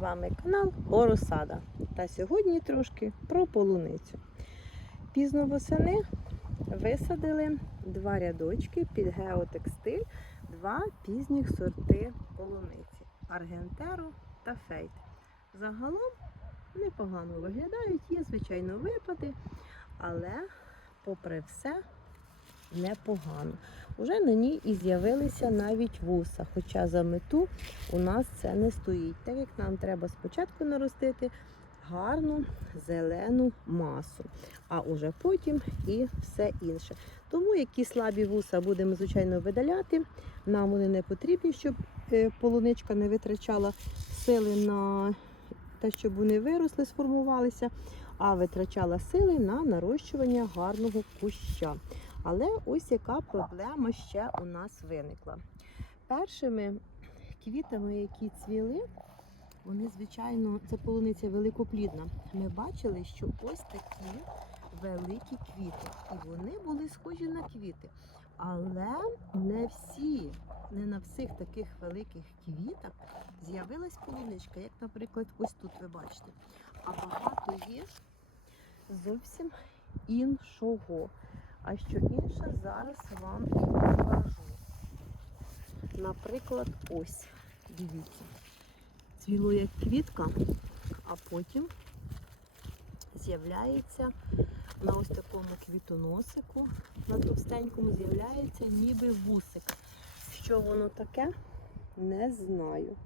вами канал Оросада. Та сьогодні трошки про полуницю. Пізно восени висадили два рядочки під геотекстиль, два пізніх сорти полуниці Аргентеро та Фейт. Загалом непогано виглядають, є, звичайно, випади, але, попри все, непогано. Уже на ній і з'явилися навіть вуса, хоча за мету у нас це не стоїть, так як нам треба спочатку наростити гарну зелену масу, а уже потім і все інше. Тому які слабі вуса будемо, звичайно, видаляти. Нам вони не потрібні, щоб е, полуничка не витрачала сили на те, щоб вони виросли, сформувалися, а витрачала сили на нарощування гарного куща. Але ось яка проблема ще у нас виникла. Першими квітами, які цвіли, вони, звичайно, це полуниця великоплідна. Ми бачили, що ось такі великі квіти. І вони були схожі на квіти. Але не всі, не на всіх таких великих квітах з'явилась полуничка, як, наприклад, ось тут ви бачите. А багато є зовсім іншого. А що інше зараз вам покажу. Наприклад, ось, дивіться, цвіло як квітка, а потім з'являється на ось такому квітоносику, на товстенькому з'являється ніби вусик. Що воно таке? Не знаю.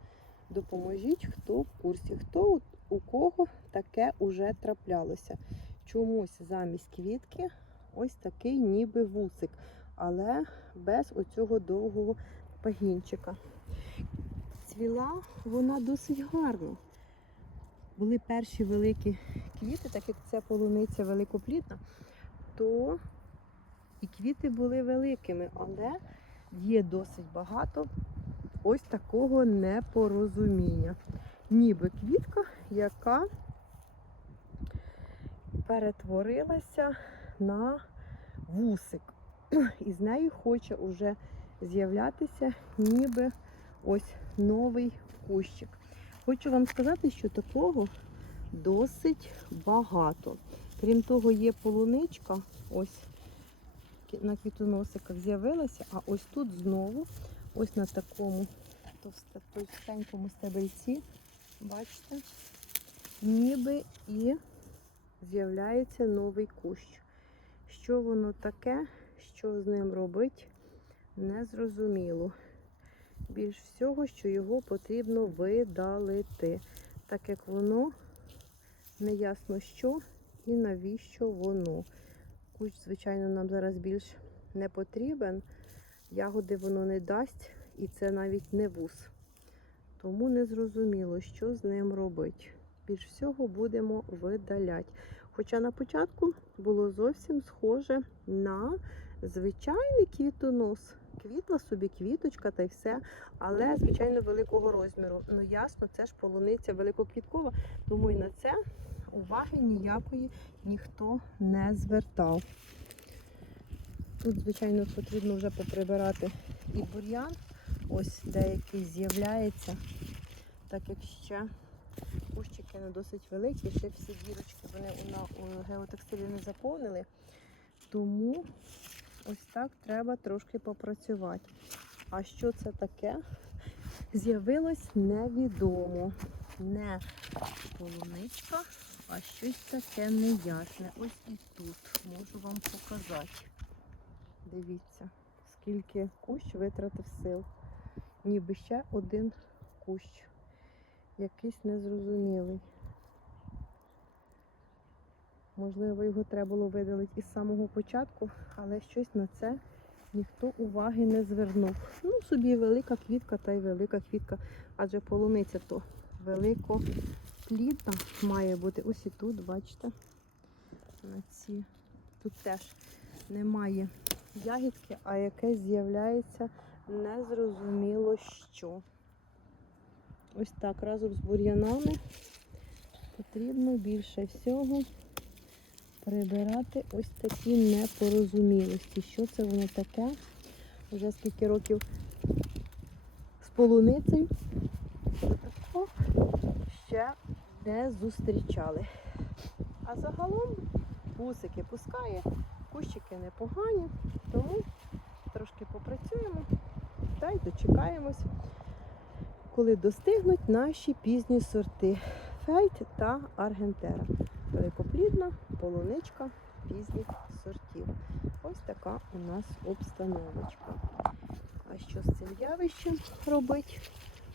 Допоможіть, хто в курсі, хто у кого таке уже траплялося. Чомусь замість квітки ось такий ніби вусик, але без оцього довгого пагінчика. Цвіла вона досить гарно. Були перші великі квіти, так як це полуниця великоплідна, то і квіти були великими, але є досить багато ось такого непорозуміння. Ніби квітка, яка перетворилася на вусик. І з нею хоче уже з'являтися ніби ось новий кущик. Хочу вам сказати, що такого досить багато. Крім того, є полуничка, ось на квітоносиках з'явилася, а ось тут знову, ось на такому товстенькому стебельці, бачите, ніби і з'являється новий кущ. Що воно таке, що з ним робить, не зрозуміло. Більш всього, що його потрібно видалити, так як воно не ясно що і навіщо воно. Кущ, звичайно, нам зараз більш не потрібен. Ягоди воно не дасть, і це навіть не вуз. Тому не зрозуміло, що з ним робити. Більш всього будемо видаляти. Хоча на початку було зовсім схоже на звичайний квітонос. Квітла собі квіточка та й все, але, звичайно, великого розміру. Ну, ясно, це ж полуниця великоквіткова, тому і на це уваги ніякої ніхто не звертав. Тут, звичайно, потрібно вже поприбирати і бур'ян. Ось деякий з'являється, так як ще кущики не досить великі, ще всі дірочки вони у геотекстилі не заповнили. Тому ось так треба трошки попрацювати. А що це таке? З'явилось невідомо. Не полуничка, а щось таке неясне. Ось і тут можу вам показати. Дивіться, скільки кущ витратив сил. Ніби ще один кущ. Якийсь незрозумілий. Можливо, його треба було видалити із самого початку, але щось на це ніхто уваги не звернув. Ну, собі велика квітка та й велика квітка, адже полуниця то великоплідна має бути. Ось і тут, бачите, на ці. Тут теж немає ягідки, а якесь з'являється незрозуміло що. Ось так разом з бур'янами потрібно більше всього прибирати ось такі непорозумілості. Що це воно таке? Вже скільки років з полуницею. Ще не зустрічали. А загалом вусики пускає, кущики непогані, тому трошки попрацюємо та й дочекаємось, коли достигнуть наші пізні сорти фейт та аргентера. Великоплідна полуничка пізніх сортів. Ось така у нас обстановочка. А що з цим явищем робити?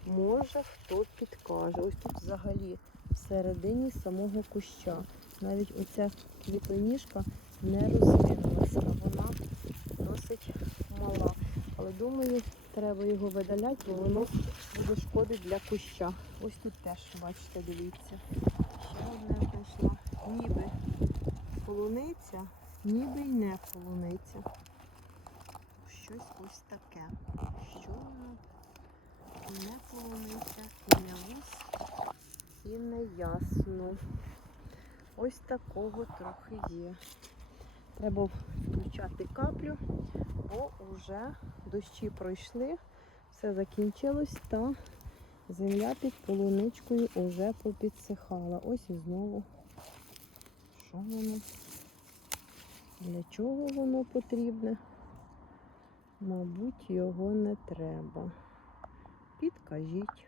Може хто підкаже. Ось тут взагалі всередині самого куща. Навіть оця квітоніжка не розвинулася, вона досить мала. Але думаю, треба його видаляти, бо воно буде шкодить для куща. Ось тут теж, бачите, дивіться. Ще одне знайшла. Ніби полуниця, ніби й не полуниця. Щось ось таке. Що воно? Не полуниця, і не вус, і не ясно. Ось такого трохи є. Треба включати каплю, бо вже дощі пройшли, все закінчилось та земля під полуничкою вже попідсихала. Ось і знову. Що воно? Для чого воно потрібне? Мабуть, його не треба. Підкажіть.